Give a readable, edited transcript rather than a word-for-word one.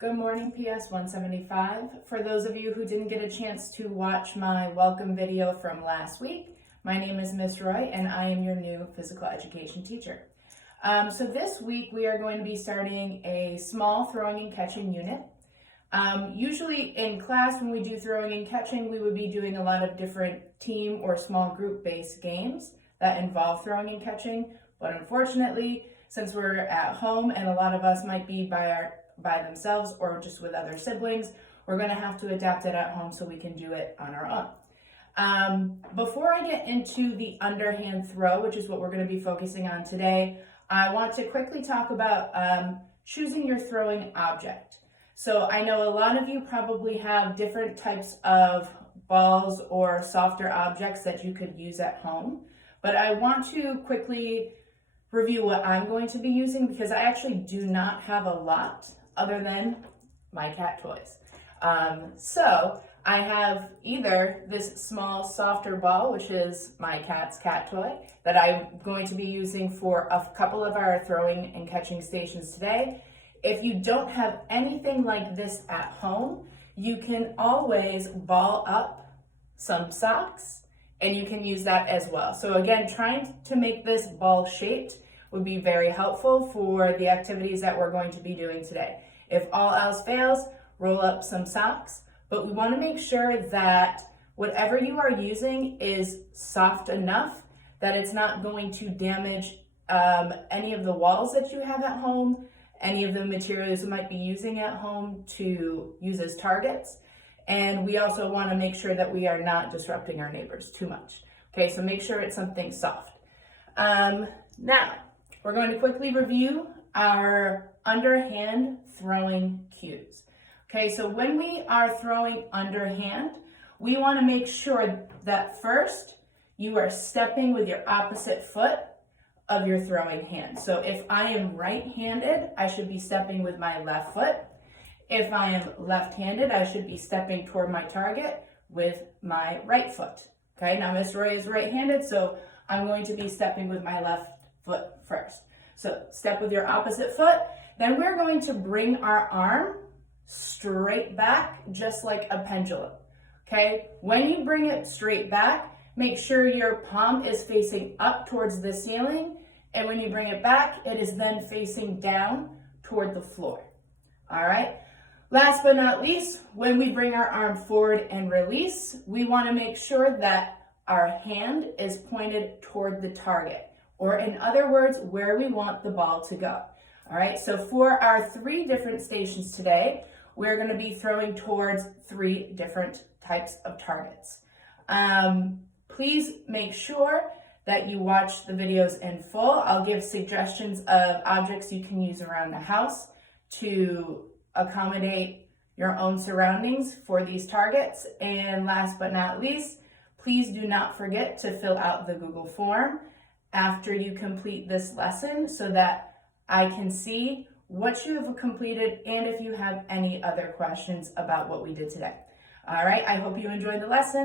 Good morning, PS 175. For those of you who didn't get a chance to watch my welcome video from last week, my name is Miss Roy and I am your new physical education teacher. So this week we are going to be starting a small throwing and catching unit. Usually in class when we do throwing and catching, we would be doing a lot of different team or small group based games that involve throwing and catching. But unfortunately, since we're at home and a lot of us might be by themselves or just with other siblings, we're going to have to adapt it at home so we can do it on our own. Before I get into the underhand throw, which is what we're going to be focusing on today, I want to quickly talk about choosing your throwing object. So I know a lot of you probably have different types of balls or softer objects that you could use at home, but I want to quickly review what I'm going to be using because I actually do not have a lot other than my cat toys. So I have either this small softer ball, which is my cat's cat toy, that I'm going to be using for a couple of our throwing and catching stations today. If you don't have anything like this at home, you can always ball up some socks and you can use that as well. So again, trying to make this ball shaped would be very helpful for the activities that we're going to be doing today. If all else fails, roll up some socks, but we want to make sure that whatever you are using is soft enough that it's not going to damage any of the walls that you have at home, any of the materials you might be using at home to use as targets. And we also want to make sure that we are not disrupting our neighbors too much. Okay, so make sure it's something soft. Now, we're going to quickly review our underhand throwing cues. Okay, so when we are throwing underhand, we want to make sure that first you are stepping with your opposite foot of your throwing hand. So if I am right-handed, I should be stepping with my left foot. If I am left-handed, I should be stepping toward my target with my right foot. Okay, now Miss Roy is right-handed, so I'm going to be stepping with my left foot first. So step with your opposite foot. Then we're going to bring our arm straight back, just like a pendulum. Okay, when you bring it straight back, make sure your palm is facing up towards the ceiling. And when you bring it back, it is then facing down toward the floor. All right. Last but not least, when we bring our arm forward and release, we want to make sure that our hand is pointed toward the target, or in other words, where we want the ball to go. All right, so for our 3 different stations today, we're going to be throwing towards 3 different types of targets. Please make sure that you watch the videos in full. I'll give suggestions of objects you can use around the house to accommodate your own surroundings for these targets. And last but not least, please do not forget to fill out the Google form after you complete this lesson so that I can see what you have completed and if you have any other questions about what we did today. All right, I hope you enjoyed the lesson.